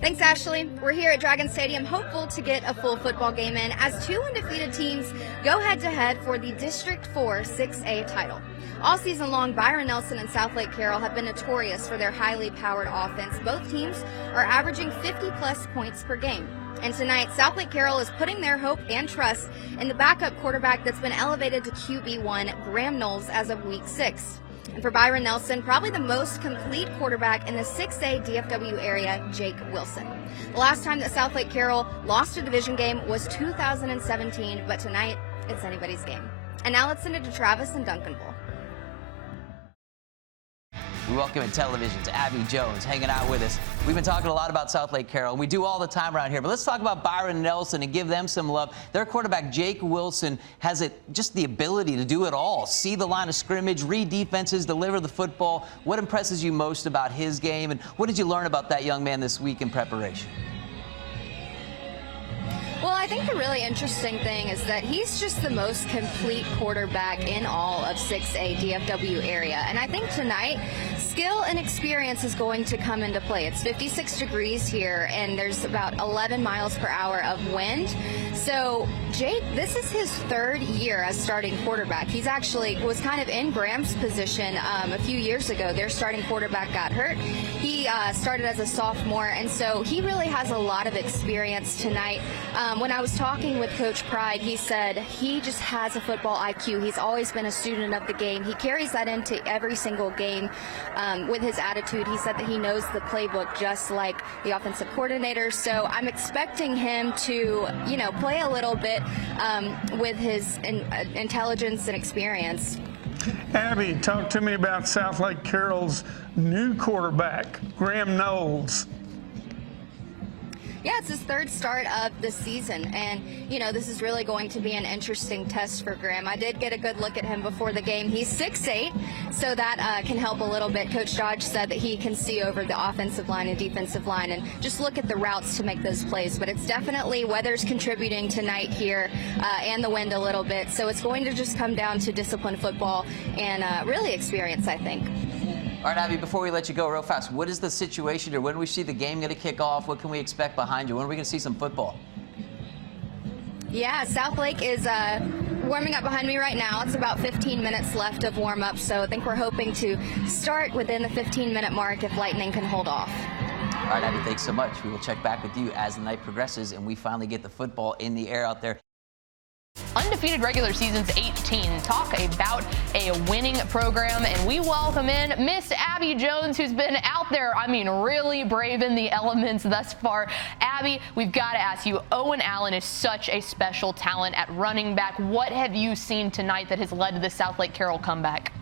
Thanks, Ashley. We're here at Dragon Stadium, hopeful to get a full football game in as two undefeated teams go head-to-head for the District 4 6A title. All season long, Byron Nelson and Southlake Carroll have been notorious for their highly powered offense. Both teams are averaging 50-plus points per game. And tonight, Southlake Carroll is putting their hope and trust in the backup quarterback that's been elevated to QB1, Graham Knowles, as of Week 6. And for Byron Nelson, probably the most complete quarterback in the 6A DFW area, Jake Wilson. The last time that Southlake Carroll lost a division game was 2017, but tonight it's anybody's game. And now let's send it to Travis in Duncanville. We welcome in television to Abby Jones hanging out with us. We've been talking a lot about Southlake Carroll, and we do all the time around here, but let's talk about Byron Nelson and give them some love. Their quarterback, Jake Wilson, has just the ability to do it all. See the line of scrimmage, read defenses, deliver the football. What impresses you most about his game, and what did you learn about that young man this week in preparation? Well, I think the really interesting thing is that he's just the most complete quarterback in all of 6A DFW area. And I think tonight, skill and experience is going to come into play. It's 56 degrees here, and there's about 11 miles per hour of wind. So Jake, this is his third year as starting quarterback. He's actually was kind of in Graham's position a few years ago. Their starting quarterback got hurt. He started as a sophomore, and so he really has a lot of experience tonight. When I was talking with Coach Pride, he said he just has a football IQ. He's always been a student of the game. He carries that into every single game with his attitude. He said that he knows the playbook just like the offensive coordinator. So I'm expecting him to, play a little bit with his intelligence and experience. Abby, talk to me about Southlake Carroll's new quarterback, Graham Knowles. Yeah, it's his third start of the season, and, this is really going to be an interesting test for Graham. I did get a good look at him before the game. He's 6'8", so that can help a little bit. Coach Dodge said that he can see over the offensive line and defensive line and just look at the routes to make those plays, but it's definitely weather's contributing tonight here and the wind a little bit, so it's going to just come down to disciplined football and really experience, I think. All right, Abby, before we let you go real fast, what is the situation here? When do we see the game going to kick off? What can we expect behind you? When are we going to see some football? Yeah, Southlake is warming up behind me right now. It's about 15 minutes left of warm-up, so I think we're hoping to start within the 15-minute mark if lightning can hold off. All right, Abby, thanks so much. We will check back with you as the night progresses and we finally get the football in the air out there. Undefeated regular season's 18. Talk about a winning program, and we welcome in Miss Abby Jones, who's been out there, really braving the elements thus far. Abby, we've got to ask you, Owen Allen is such a special talent at running back. What have you seen tonight that has led to the Southlake Carroll comeback?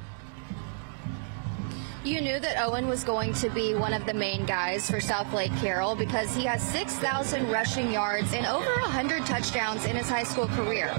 You knew that Owen was going to be one of the main guys for Southlake Carroll because he has 6,000 rushing yards and over 100 touchdowns in his high school career.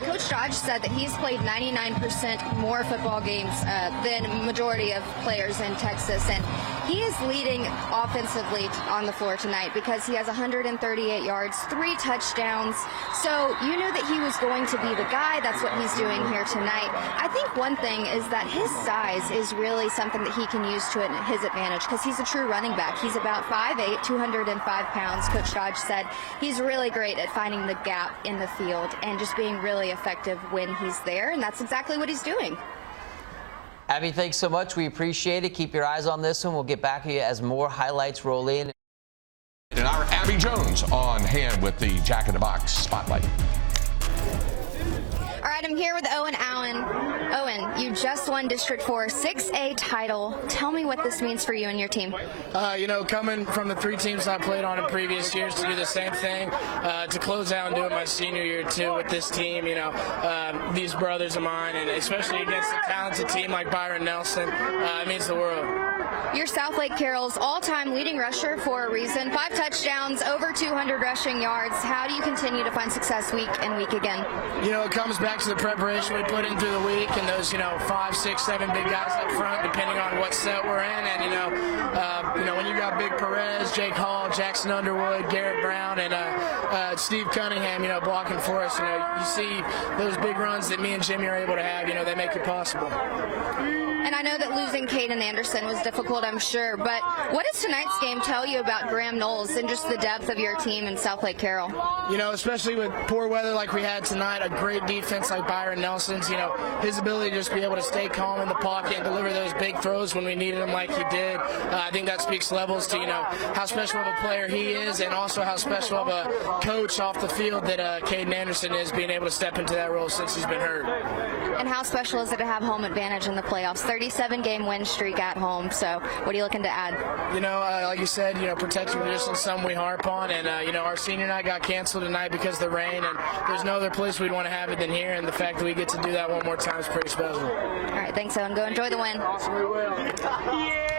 Coach Dodge said that he's played 99% more football games than majority of players in Texas, and he is leading offensively on the floor tonight because he has 138 yards, 3 touchdowns. So you knew that he was going to be the guy. That's what he's doing here tonight. I think one thing is that his size is really something that he can use to his advantage because he's a true running back. He's about 5'8", 205 pounds. Coach Dodge said he's really great at finding the gap in the field and just being really effective when he's there, and that's exactly what he's doing. Abby, thanks so much. We appreciate it. Keep your eyes on this one. We'll get back to you as more highlights roll in. And our Abby Jones on hand with the Jack in the Box Spotlight. All right, I'm here with Owen Allen. Owen, you just won District 4 6A title. Tell me what this means for you and your team. Coming from the 3 teams I played on in previous years to do the same thing, to close out and do it my senior year too with this team, these brothers of mine, and especially against a talented team like Byron Nelson, it means the world. You're Southlake Carroll's all-time leading rusher for a reason. 5 touchdowns, over 200 rushing yards. How do you continue to find success week and week again? It comes back to the preparation we put in through the week and those, 5, 6, 7 big guys up front, depending on what set we're in. And, when you got Big Perez, Jake Hall, Jackson Underwood, Garrett Brown, and Steve Cunningham, blocking for us, you see those big runs that me and Jimmy are able to have, they make it possible. And I know that losing Caden Anderson was difficult, I'm sure, but what does tonight's game tell you about Graham Knowles and just the depth of your team in Southlake Carroll? You know, especially with poor weather like we had tonight, a great defense like Byron Nelson's, you know, his ability to just be able to stay calm in the pocket and deliver those big throws when we needed him like he did. I think that speaks levels to, you know, how special of a player he is and also how special of a coach off the field that Caden Anderson is, being able to step into that role since he's been hurt. And how special is it to have home advantage in the playoffs? 37-game win streak at home. So what are you looking to add? You know, like you said, you know, protecting tradition is something we harp on. And, you know, our senior night got canceled tonight because of the rain. And there's no other place we'd want to have it than here. And the fact that we get to do that one more time is pretty special. All right, thanks, Owen. Go enjoy the win. Awesome, we will. Yeah.